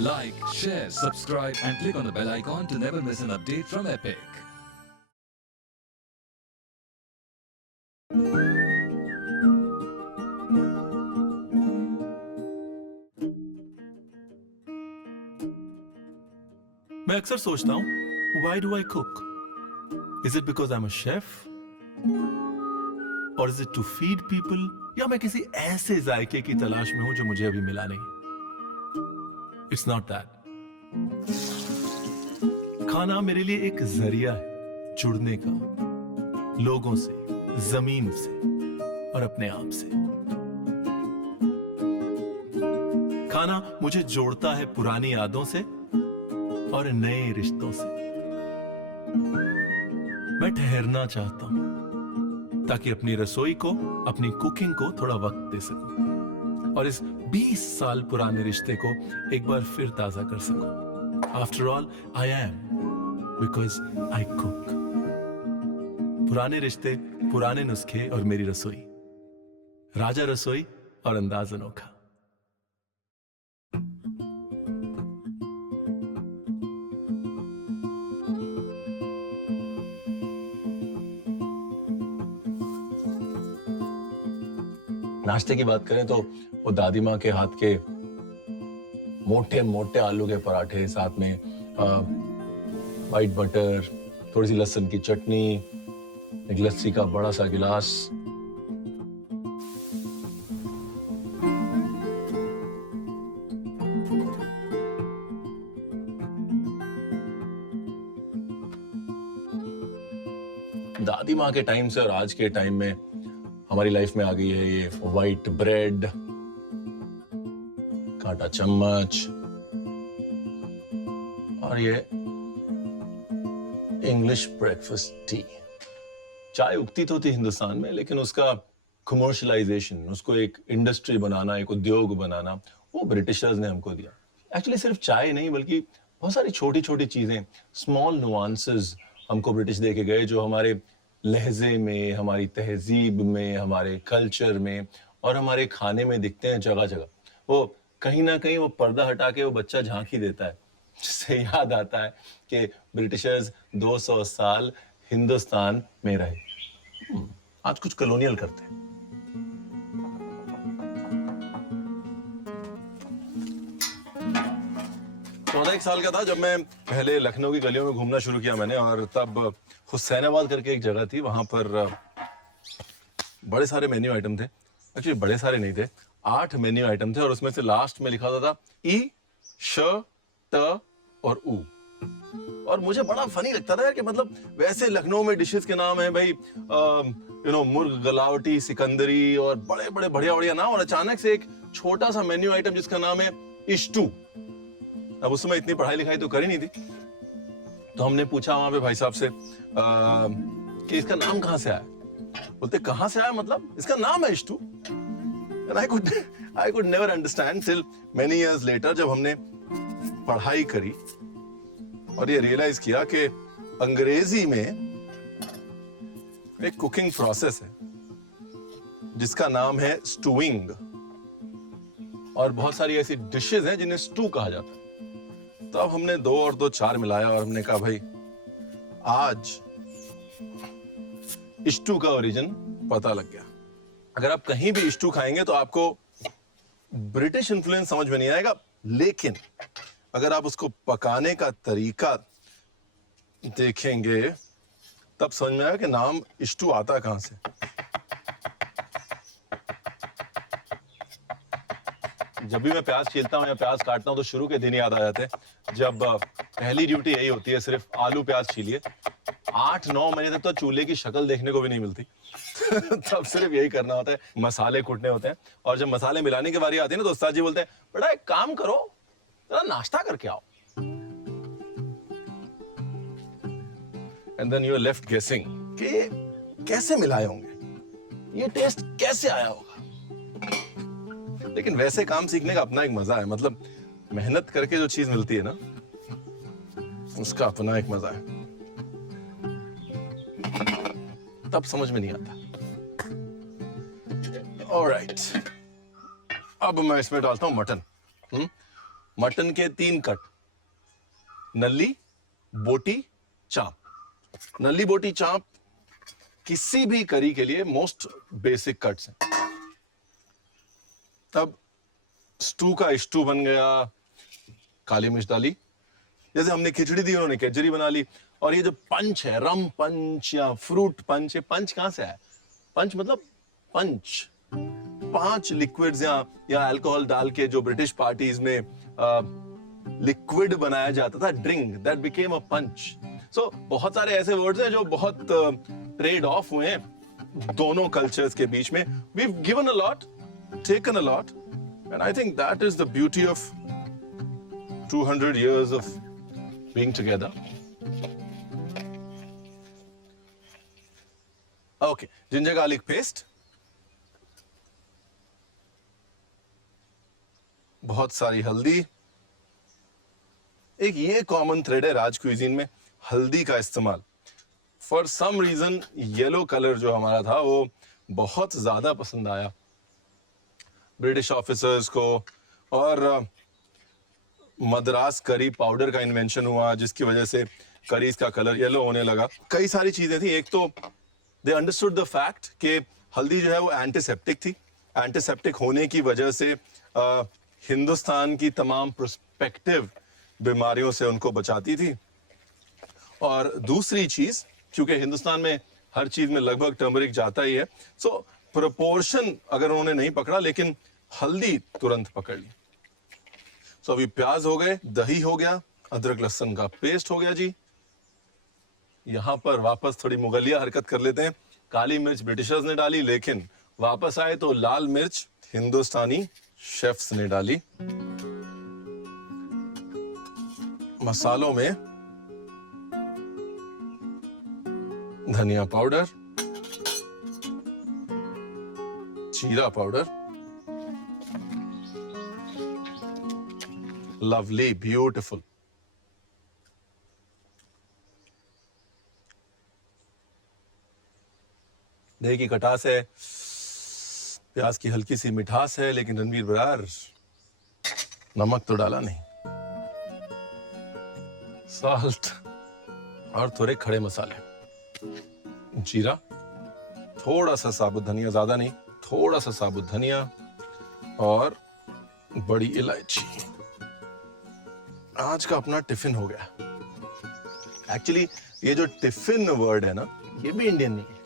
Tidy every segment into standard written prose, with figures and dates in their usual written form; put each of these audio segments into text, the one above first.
Like, share, subscribe and click on the bell icon to never miss an update from Epic. मैं अक्सर सोचता हूं why do I cook? Is it because I'm a chef? Or is it to feed people? या मैं किसी ऐसे जायके की तलाश में हूं जो मुझे अभी मिला नहीं? It's not that. खाना मेरे लिए एक जरिया है जुड़ने का, लोगों से, जमीन से और अपने आप से। खाना मुझे जोड़ता है पुरानी यादों से और नए रिश्तों से। मैं ठहरना चाहता हूं ताकि अपनी रसोई को, अपनी कुकिंग को थोड़ा वक्त दे सकूं और इस 20 साल पुराने रिश्ते को एक बार फिर ताजा कर सकूं। After all I am because I cook. पुराने रिश्ते, पुराने नुस्खे और मेरी रसोई, राजा रसोई और अंदाज अनोखा। नाश्ते की बात करें तो वो दादी माँ के हाथ के मोटे मोटे आलू के पराठे, साथ में वाइट बटर, थोड़ी सी लहसुन की चटनी, एक लस्सी का बड़ा सा गिलास। दादी माँ के टाइम से और आज के टाइम में हमारी लाइफ में आ गई है ये व्हाइट ब्रेड, कांटा चम्मच और ये इंग्लिश ब्रेकफास्ट टी। चाय उगती तो थी हिंदुस्तान में, लेकिन उसका कमर्शलाइजेशन, उसको एक इंडस्ट्री बनाना, एक उद्योग बनाना, वो ब्रिटिशर्स ने हमको दिया। एक्चुअली सिर्फ चाय नहीं बल्कि बहुत सारी छोटी छोटी चीजें, स्मॉल नुआंसेस हमको ब्रिटिश दे के गए, जो हमारे लहजे में, हमारी तहजीब में, हमारे कल्चर में और हमारे खाने में दिखते हैं जगह जगह। वो कहीं ना कहीं वो पर्दा हटा के वो बच्चा झांक ही देता है, जिससे याद आता है कि ब्रिटिशर्स 200 साल हिंदुस्तान में रहे। आज कुछ कॉलोनियल करते हैं। चौदह एक साल का था जब मैं पहले लखनऊ की गलियों में घूमना शुरू किया मैंने, और तब हुसैनाबाद करके एक जगह थी, वहां पर बड़े सारे मेन्यू आइटम थे। एक्चुअली बड़े सारे नहीं थे, 8 मेन्यू आइटम थे और उसमें से लास्ट में लिखा होता था ई, श, त और उ। और मुझे बड़ा फनी लगता था यार कि मतलब वैसे लखनऊ में डिशेस के नाम है भाई, मुर्ग गलावटी, सिकंदरी और बड़े बड़े बढ़िया बढ़िया नाम, और अचानक से एक छोटा सा मेन्यू आइटम जिसका नाम है इश्टू। अब उस समय इतनी पढ़ाई लिखाई तो करी नहीं थी, तो हमने पूछा वहां पे भाई साहब से कि इसका नाम कहां से आया। बोलते कहां से आया मतलब, इसका नाम है इश्टू। And I could never understand till many years later, जब हमने पढ़ाई करी और ये रियलाइज किया कि अंग्रेजी में एक कुकिंग प्रोसेस है जिसका नाम है स्टूइंग, और बहुत सारी ऐसी डिशेस हैं जिन्हें स्टू कहा जाता है। तो अब हमने 2 और 2 4 मिलाया और हमने कहा भाई आज इश्टू का ओरिजिन पता लग गया। अगर आप कहीं भी इश्टू खाएंगे तो आपको ब्रिटिश इन्फ्लुएंस समझ में नहीं आएगा, लेकिन अगर आप उसको पकाने का तरीका देखेंगे तब समझ में आएगा कि नाम इश्टू आता कहां से। जब भी मैं प्याज छीलता हूँ या प्याज काटता हूँ तो शुरू के दिन याद आ जाते हैं, जब पहली ड्यूटी यही होती है, सिर्फ आलू प्याज छीलिए। 8-9 महीने तक तो चूल्हे की शक्ल देखने को भी नहीं मिलती। तब सिर्फ यही करना होता है, मसाले कूटने होते हैं, और जब मसाले मिलाने की बारी आती है ना तो उस्ताद जी बोलते हैं बेटा एक काम करो, जरा नाश्ता करके आओ। And then you are left guessing कि कैसे मिलाए होंगे, ये टेस्ट कैसे आया होगा। लेकिन वैसे काम सीखने का अपना एक मजा है, मतलब मेहनत करके जो चीज मिलती है ना उसका अपना एक मजा है, तब समझ में नहीं आता। ऑलराइट, अब मैं इसमें डालता हूं मटन। मटन के 3 कट, नल्ली, बोटी, चाप। नल्ली बोटी चाप किसी भी करी के लिए मोस्ट बेसिक कट्स हैं। तब स्टू का स्टू बन गया, काली मिर्च डाली, जैसे हमने खिचड़ी दी उन्होंने केचरी बना ली। और ये जो पंच है, रम पंच या फ्रूट पंच, ये पंच कहां से आया? पंच मतलब पंच, 5 लिक्विड्स या अल्कोहल डाल के जो ब्रिटिश पार्टीज में लिक्विड बनाया जाता था, ड्रिंक, दैट बिकेम अ पंच। सो बहुत सारे ऐसे वर्ड्स हैं जो बहुत ट्रेड ऑफ हुए हैं दोनों कल्चर्स के बीच में। We given a lot, taken a lot, and I think that is the beauty of 200 years of being together. Okay, ginger garlic paste, बहुत सारी हल्दी। एक ये कॉमन थ्रेड है राज क्विजीन में, हल्दी का इस्तेमाल। For some reason yellow colour जो हमारा था वो बहुत ज्यादा पसंद आया ब्रिटिश ऑफिसर्स को, और मद्रास करी पाउडर का इन्वेंशन हुआ जिसकी वजह से करीज का कलर येलो होने लगा। कई सारी चीजें थी। एक तो दे अंडरस्टूड द फैक्ट कि हल्दी जो है वो एंटीसेप्टिक थी। एंटीसेप्टिक होने की वजह से हिंदुस्तान की तमाम प्रोस्पेक्टिव बीमारियों से उनको बचाती थी। और दूसरी चीज, क्योंकि हिंदुस्तान में हर चीज में लगभग टर्मरिक जाता ही है, सो प्रोपोर्शन अगर उन्होंने नहीं पकड़ा, लेकिन हल्दी तुरंत पकड़ ली। सो अभी प्याज हो गए, दही हो गया, अदरक लहसुन का पेस्ट हो गया जी। यहां पर वापस थोड़ी मुगलिया हरकत कर लेते हैं। काली मिर्च ब्रिटिशर्स ने डाली, लेकिन वापस आए तो लाल मिर्च हिंदुस्तानी शेफ्स ने डाली। मसालों में धनिया पाउडर, जीरा पाउडर, लवली, ब्यूटिफुल। दही की खटास है, प्याज की हल्की सी मिठास है, लेकिन रणवीर बरार नमक तो डाला नहीं। साल्ट और थोड़े खड़े मसाले, जीरा, थोड़ा सा साबुत धनिया, ज्यादा नहीं, थोड़ा सा साबुत धनिया और बड़ी इलायची। आज का अपना टिफिन हो गया। एक्चुअली ये जो टिफिन वर्ड है ना, ये भी इंडियन नहीं है,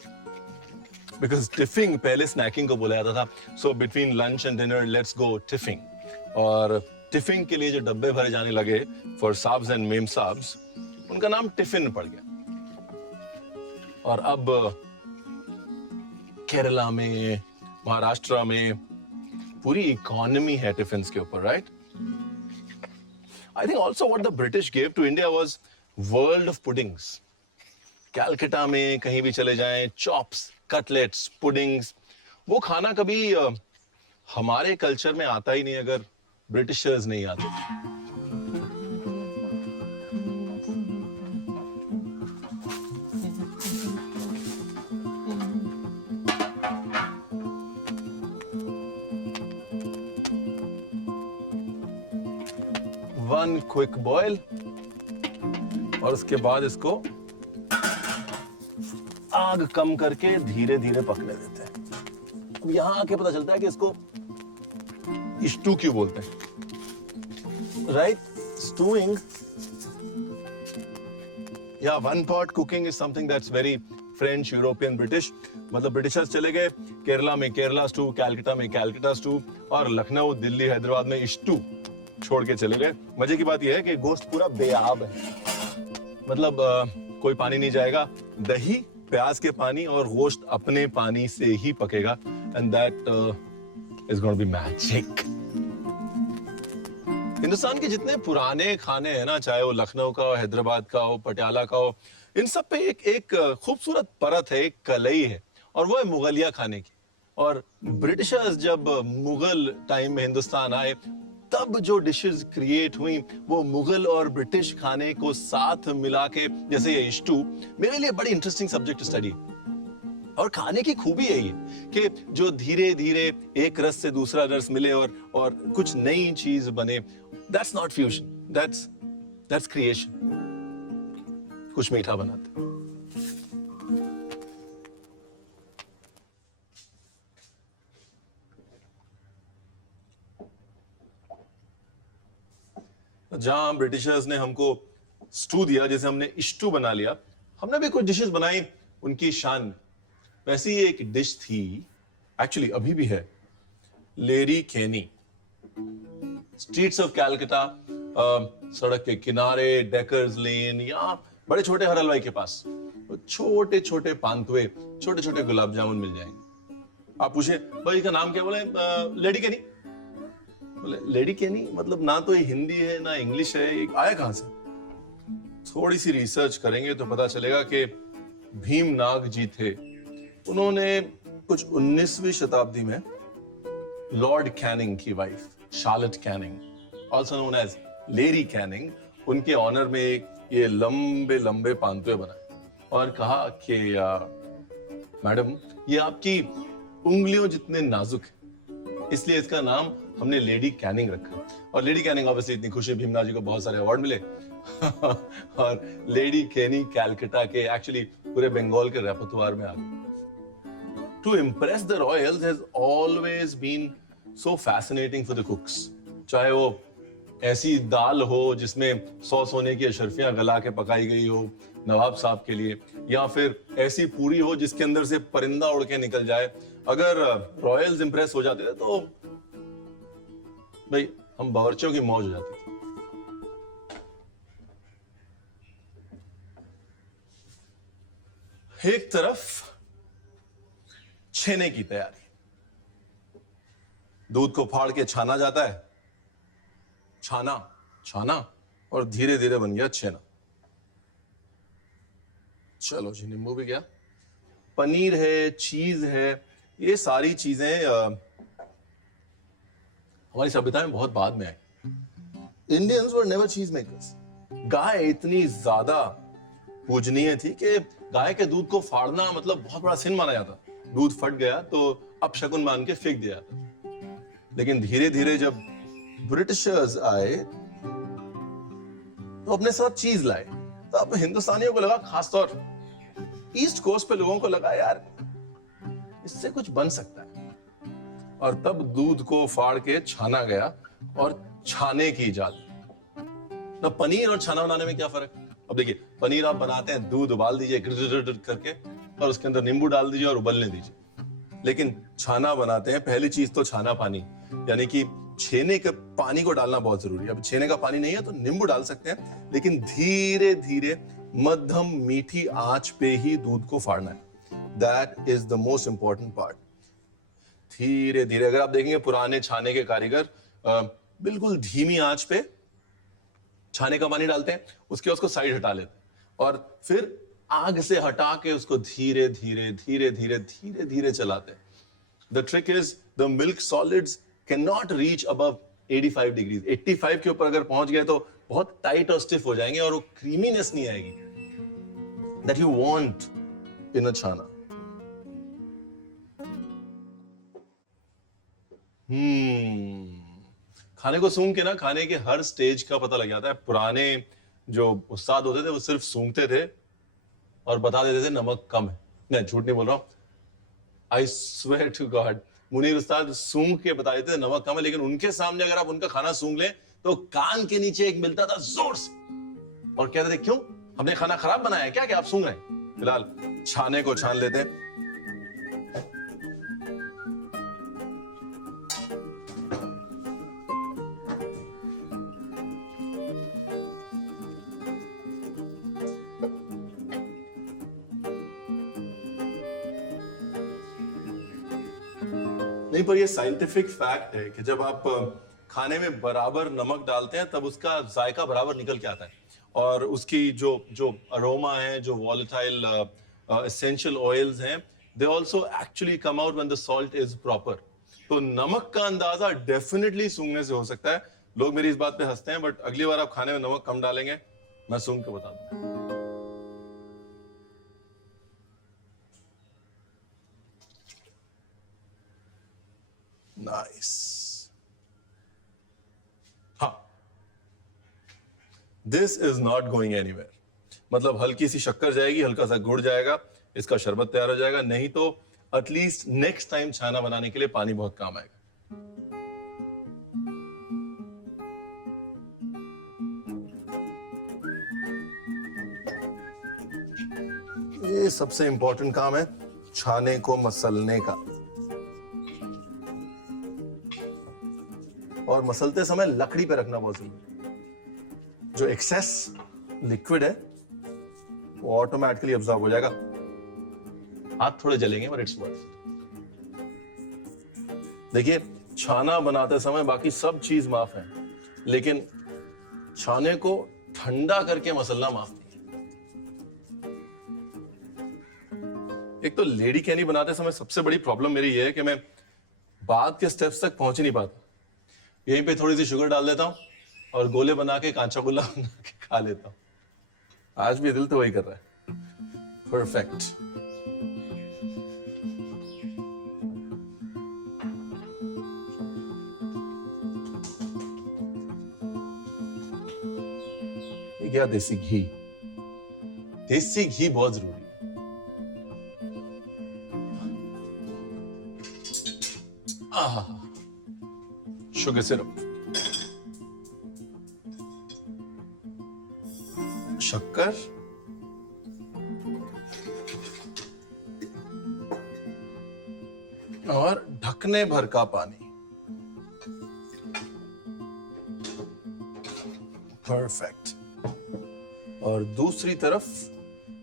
बिकॉज टिफिन पहले स्नैकिंग को बोला जाता था। So between lunch and dinner let's go tiffin. और टिफिन के लिए जो डब्बे भरे जाने लगे फॉर साब्स एंड मेम साब्स, उनका नाम टिफिन पड़ गया। और अब केरला में, महाराष्ट्र में पूरी इकोनॉमी है टिफिन के ऊपर, right? I think also what the British gave to India was world of puddings. Calcutta में कहीं भी चले जाएं, चॉप्स, कटलेट्स, पुडिंग्स, वो खाना कभी हमारे कल्चर में आता ही नहीं अगर ब्रिटिशर्स नहीं आते। वन क्विक बॉयल और उसके बाद इसको आग कम करके धीरे धीरे पकने देते हैं। अब यहां आके पता चलता है कि इसको स्टू क्यों बोलते हैं, राइट? स्टूइंग या one pot cooking is something that's very French, European, British. मतलब ब्रिटिशर्स चले गए केरला में केरला स्टू, कैलकटा में कैलकटा स्टू, और लखनऊ, दिल्ली, हैदराबाद में स्टू छोड़ के चले गए। मजे की बात यह है कि गोश्त पूरा बेआब है, मतलब कोई पानी नहीं जाएगा। दही, प्याज के पानी और गोश्त अपने पानी से ही पकेगा, and that is gonna be magic. Hindustan के जितने पुराने खाने हैं ना, चाहे वो लखनऊ का हो, हैदराबाद का हो, पटियाला का हो, इन सब पे एक खूबसूरत परत है, एक कलई है, और वो है मुगलिया खाने की। और ब्रिटिशर्स जब मुगल टाइम में हिंदुस्तान आए, तब जो डिशेस क्रिएट हुई वो मुगल और ब्रिटिश खाने को साथ मिला के, जैसे ये स्टू, मेरे लिए बड़ी इंटरेस्टिंग सब्जेक्ट स्टडी। और खाने की खूबी यही है कि जो धीरे धीरे एक रस से दूसरा रस मिले और कुछ नई चीज बने. That's not fusion, that's creation. कुछ मीठा बनाते हैं. जहां ब्रिटिशर्स ने हमको स्टू दिया, जैसे हमने स्टू बना लिया, हमने भी कुछ डिशेस बनाई उनकी शान में. वैसी ही एक डिश थी, एक्चुअली अभी भी है, लेरी केनी. स्ट्रीट्स ऑफ कैलकाटा, सड़क के किनारे, डेकर्स लेन या बड़े छोटे हर हलवाई के पास छोटे छोटे पानतुए, छोटे छोटे गुलाब जामुन मिल जाएंगे. आप पूछे भाई इसका नाम क्या? बोले लेडी केनी. बोले लेडी केनी मतलब ना तो ये हिंदी है ना इंग्लिश है, ये आया कहां से? थोड़ी सी रिसर्च करेंगे तो पता चलेगा कि भीमनाग जी थे. उन्होंने कुछ 19वीं शताब्दी में लॉर्ड कैनिंग की wife Charlotte Canning, also known as Lady Canning, उनके ऑनर में ये लंबे लंबे पानतुए बनाए और कहा कि मैडम ये आपकी उंगलियों जितने नाजुक है, इसलिए इसका नाम हमने लेडी कैनिंग रखा. और लेडी कैनिंग ऑब्वियसली इतनी खुशी, भीमनाग जी को बहुत सारे अवार्ड मिले. और लेडी केनी कैलकाटा के एक्चुअली पूरे बंगाल के रेपरटोयर में आ गई. To impress the royals has always been so fascinating for the cooks. चाहे वो ऐसी दाल हो जिसमें 100 सोने की अशर्फियां गला के पकाई गई हो नवाब साहब के लिए, या फिर ऐसी पूरी हो जिसके अंदर से परिंदा उड़ के निकल जाए. अगर रॉयल्स इंप्रेस हो जाते थे तो भाई हम बावर्चियों की मौज हो जाती थी. एक तरफ छेने की तैयारी, दूध को फाड़ के छाना जाता है, छाना छाना और धीरे धीरे बन गया छेना. चलो जी, नींबू भी गया. पनीर है, चीज है, ये सारी चीजें हमारी सभ्यता में बहुत बाद में आई. इंडियंस वर नेवर चीज मेकर्स. गाय इतनी ज्यादा पूजनीय थी कि गाय के दूध को फाड़ना मतलब बहुत बड़ा सिन माना जाता. दूध फट गया तो अपशकुन मान के फेंक दिया. लेकिन धीरे धीरे जब ब्रिटिशर्स आए तो अपने साथ चीज लाए. तो अब हिंदुस्तानियों को लगा, खासतौर ईस्ट कोस्ट पे लोगों को लगा यार इससे कुछ बन सकता है. और तब दूध को फाड़ के छाना गया और छाने की इजाजत. ना पनीर और छाना बनाने में क्या फर्क? अब देखिए, पनीर आप बनाते हैं, दूध उबाल दीजिए करके और उसके अंदर नींबू डाल दीजिए और उबलने दीजिए. लेकिन छाना बनाते हैं, पहली चीज तो छाना पानी, यानी कि छेने के पानी को डालना बहुत जरूरी है. अब छेने का पानी नहीं है तो नींबू डाल सकते हैं, लेकिन धीरे धीरे मध्यम मीठी आंच पे ही दूध को फाड़ना है. That is the most important part. धीरे धीरे, अगर आप देखेंगे पुराने छाने के कारीगर बिल्कुल धीमी आंच पे छाने का पानी डालते हैं, उसको साइड हटा लेते हैं और फिर आग से हटा के उसको धीरे धीरे धीरे धीरे धीरे धीरे चलाते हैं. The trick is the milk solids can not reach above 85 degrees. 85 के ऊपर अगर पहुंच गए तो बहुत टाइट और स्टिफ हो जाएंगे और वो क्रीमीनेस नहीं आएगी दैट यू वांट इन अ छाना. खाने को सूंघ के ना खाने के हर स्टेज का पता लग जाता है. पुराने जो उस्ताद होते थे वो सिर्फ सूंघते थे और बता देते थे नमक कम है. मैं झूठ नहीं बोल रहा हूं, I swear to God. Munir उस्ताद सूंघ के बता देते थे नमक कम है, लेकिन उनके सामने अगर आप उनका खाना सूंघ लें तो कान के नीचे एक मिलता था जोर से और कहते थे क्यों, हमने खाना खराब बनाया है क्या कि आप सूंघ रहे हैं? फिलहाल छाने को छान लेते हैं. नहीं, पर ये साइंटिफिक फैक्ट है कि जब आप खाने में बराबर नमक डालते हैं तब उसका जायका बराबर निकल के आता है और उसकी जो अरोमा है, जो वॉलेटाइल एसेंशियल ऑयल्स हैं, they also actually come out when the salt is proper. तो नमक का अंदाजा डेफिनेटली सूंघने से हो सकता है. लोग मेरी इस बात पे हंसते हैं, बट अगली बार आप खाने में नमक कम डालेंगे, मैं सूंघ के बता दूंगा. नाइस। हाँ, this is not going anywhere. मतलब हल्की सी शक्कर जाएगी, हल्का सा गुड़ जाएगा, इसका शरबत तैयार हो जाएगा। नहीं तो एटलीस्ट नेक्स्ट टाइम छाना बनाने के लिए पानी बहुत काम आएगा। ये सबसे इंपॉर्टेंट काम है, छाने को मसलने का। और मसलते समय लकड़ी पे रखना बहुत जरूरी है। जो एक्सेस लिक्विड है वो ऑटोमेटिकली अब्जॉर्ब हो जाएगा। हाथ थोड़े जलेंगे पर इट्स वर्थ। देखिए, छाना बनाते समय बाकी सब चीज माफ है, लेकिन छाने को ठंडा करके मसलना माफ नहीं। एक तो लेडी कैनी बनाते समय सबसे बड़ी प्रॉब्लम मेरी ये है कि मैं बाद के स्टेप्स तक पहुंच ही नहीं पाता। यहीं पे थोड़ी सी शुगर डाल देता हूं और गोले बना के, कांचा गुल्ला बना के खा लेता हूं। आज भी दिल तो वही कर रहा है। परफेक्ट। ये क्या, देसी घी। देसी घी बहुत जरूरी है। शुगर सिरप, शक्कर, और ढकने भर का पानी। परफेक्ट। और दूसरी तरफ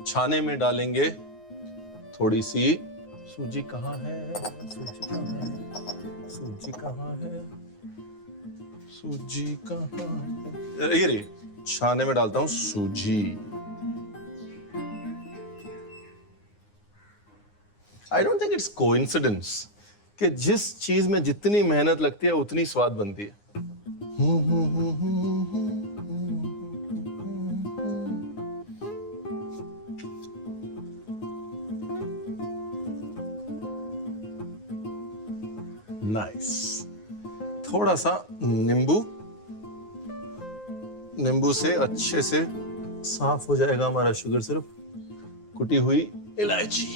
छाने में डालेंगे थोड़ी सी सूजी। कहाँ है सूजी? कहाँ है सूजी? कहाँ है सूजी? कहाँ है? ये रे, छाने में डालता हूं सूजी। I don't think it's coincidence कि जिस चीज में जितनी मेहनत लगती है उतनी स्वाद बनती है। नाइस। थोड़ा सा नींबू, नींबू से अच्छे से साफ हो जाएगा हमारा शुगर सिरप। कुटी हुई इलायची,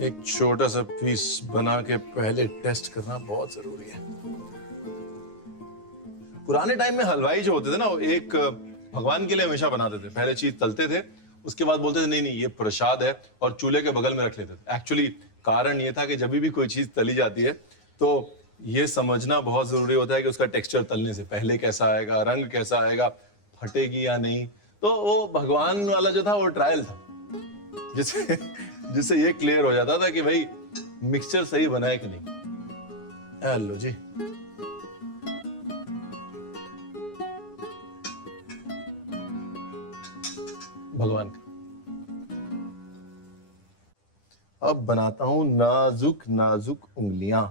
एक छोटा सा पीस बना के पहले टेस्ट करना बहुत जरूरी है। पुराने टाइम में हलवाई जो होते थे ना, वो एक भगवान के लिए हमेशा बनाते थे। पहले चीज तलते थे, उसके बाद बोलते थे नहीं नहीं ये प्रसाद है, और चूल्हे के बगल में रख लेते थे। एक्चुअली कारण ये था कि जब भी कोई चीज तली जाती है तो ये समझना बहुत जरूरी होता है कि उसका टेक्सचर तलने से पहले कैसा आएगा, रंग कैसा आएगा, फटेगी या नहीं। तो वो भगवान वाला जो था वो ट्रायल था, जिससे ये क्लियर हो जाता था कि भाई मिक्सचर सही बना है कि नहीं। हेलो जी। भगवान का। अब बनाता हूं नाजुक नाजुक उंगलियां।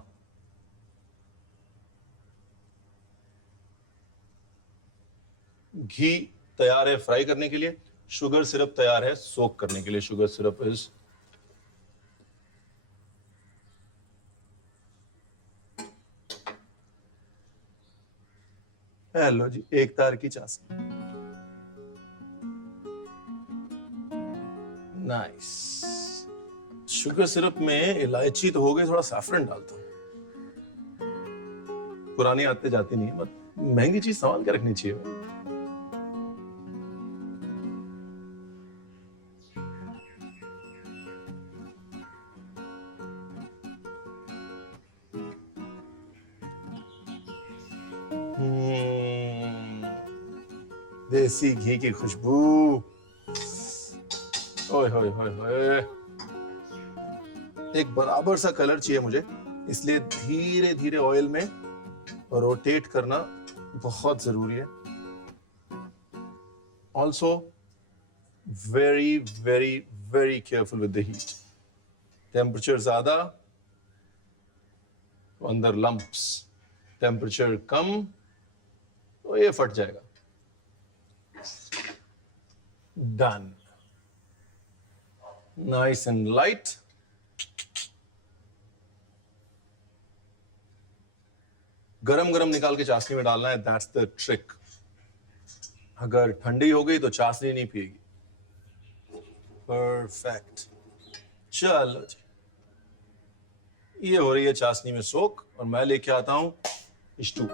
घी तैयार है फ्राई करने के लिए, शुगर सिरप तैयार है सोक करने के लिए। शुगर सिरप इज हेलो जी, एक तार की चाशनी। नाइस। शुगर सिरप में इलायची तो हो गई, थोड़ा सैफरन डालता हूं। पुरानी आते जाती नहीं है, बट महंगी चीज संभाल के रखनी चाहिए। देसी घी की खुशबू। ओए होए होए होए। एक बराबर सा कलर चाहिए मुझे, इसलिए धीरे धीरे ऑयल में रोटेट करना बहुत जरूरी है। Also very very very careful with the heat. Temperature ज्यादा तो अंदर लंप्स। टेम्परेचर कम तो ये फट जाएगा। Done, nice and light. गरम गरम निकाल के चाशनी में डालना है, दैट्स द ट्रिक। अगर ठंडी हो गई तो चाशनी नहीं पिएगी। परफेक्ट। चलो जी, ये हो रही है चाशनी में सोक और मैं लेके आता हूं स्टू।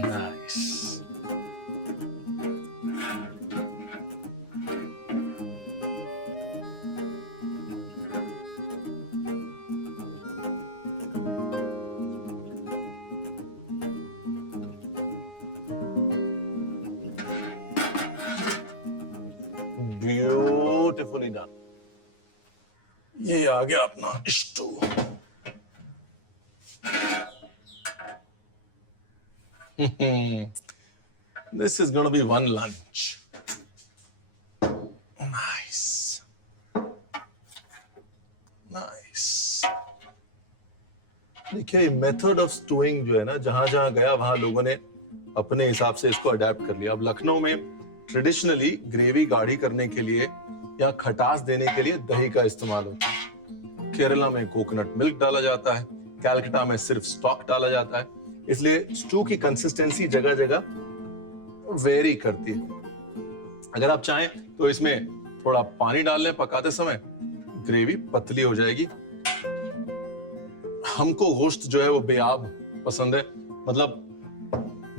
नाइस। Beautifully done. ये आ गया अपना stew. This is gonna be one lunch. Nice. Nice. देखिए, मेथड ऑफ स्टूइंग जो है ना, जहां जहां गया वहां लोगों ने अपने हिसाब से इसको अडेप्ट कर लिया। अब लखनऊ में ट्रेडिशनली ग्रेवी गाढ़ी करने के लिए या खटास देने के लिए दही का इस्तेमाल होता है। केरला में कोकोनट मिल्क डाला जाता है, कैलकाटा में सिर्फ स्टॉक डाला जाता है। इसलिए स्टू की कंसिस्टेंसी जगह जगह वेरी करती है। अगर आप चाहें तो इसमें थोड़ा पानी डाल लें पकाते समय, ग्रेवी पतली हो जाएगी। हमको गोश्त जो है वो बेआब पसंद है, मतलब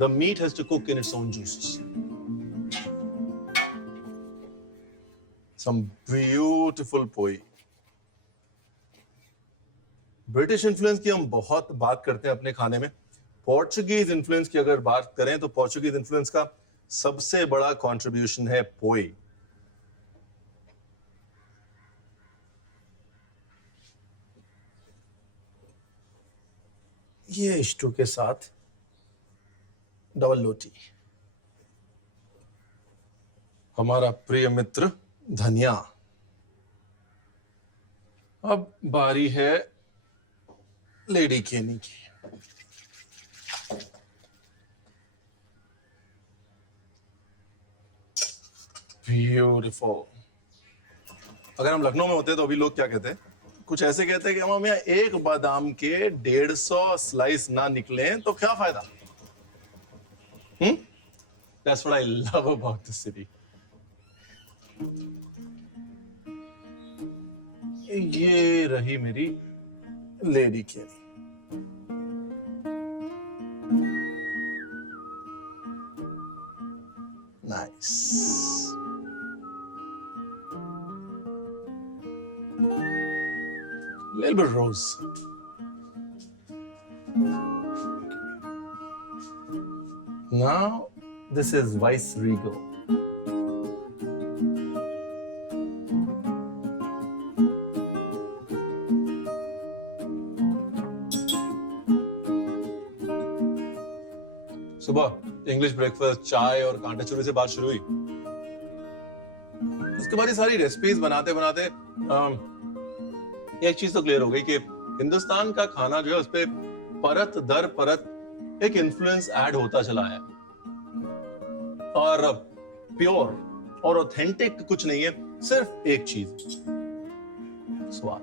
the meat has to cook in its own juices. Some beautiful poi. British influence की हम बहुत बात करते हैं अपने खाने में। पोर्चुगीज इन्फ्लुएंस की अगर बात करें तो पोर्चुगीज इन्फ्लुएंस का सबसे बड़ा कंट्रीब्यूशन है पोई। ये स्टू के साथ डबल रोटी, हमारा प्रिय मित्र धनिया। अब बारी है लेडी केनी की। ब्यूटीफुल। अगर हम लखनऊ में होते तो अभी लोग क्या कहते हैं? कुछ ऐसे कहते हैं कि हम यहाँ एक बादाम के 150 स्लाइस ना निकले तो क्या फायदा? That's what I love about the city. ये रही मेरी लेडी केनी। Nice. Little bit rose. Now, this is Vice Regal. सुबह इंग्लिश ब्रेकफास्ट, चाय और कांटा चूरी से बात शुरू हुई। उसके बाद ये सारी रेसिपीज बनाते बनाते एक चीज तो क्लियर हो गई कि हिंदुस्तान का खाना जो है उस पे परत दर परत एक इन्फ्लुएंस ऐड होता चला है, और प्योर और ऑथेंटिक कुछ नहीं है, सिर्फ एक चीज, स्वाद।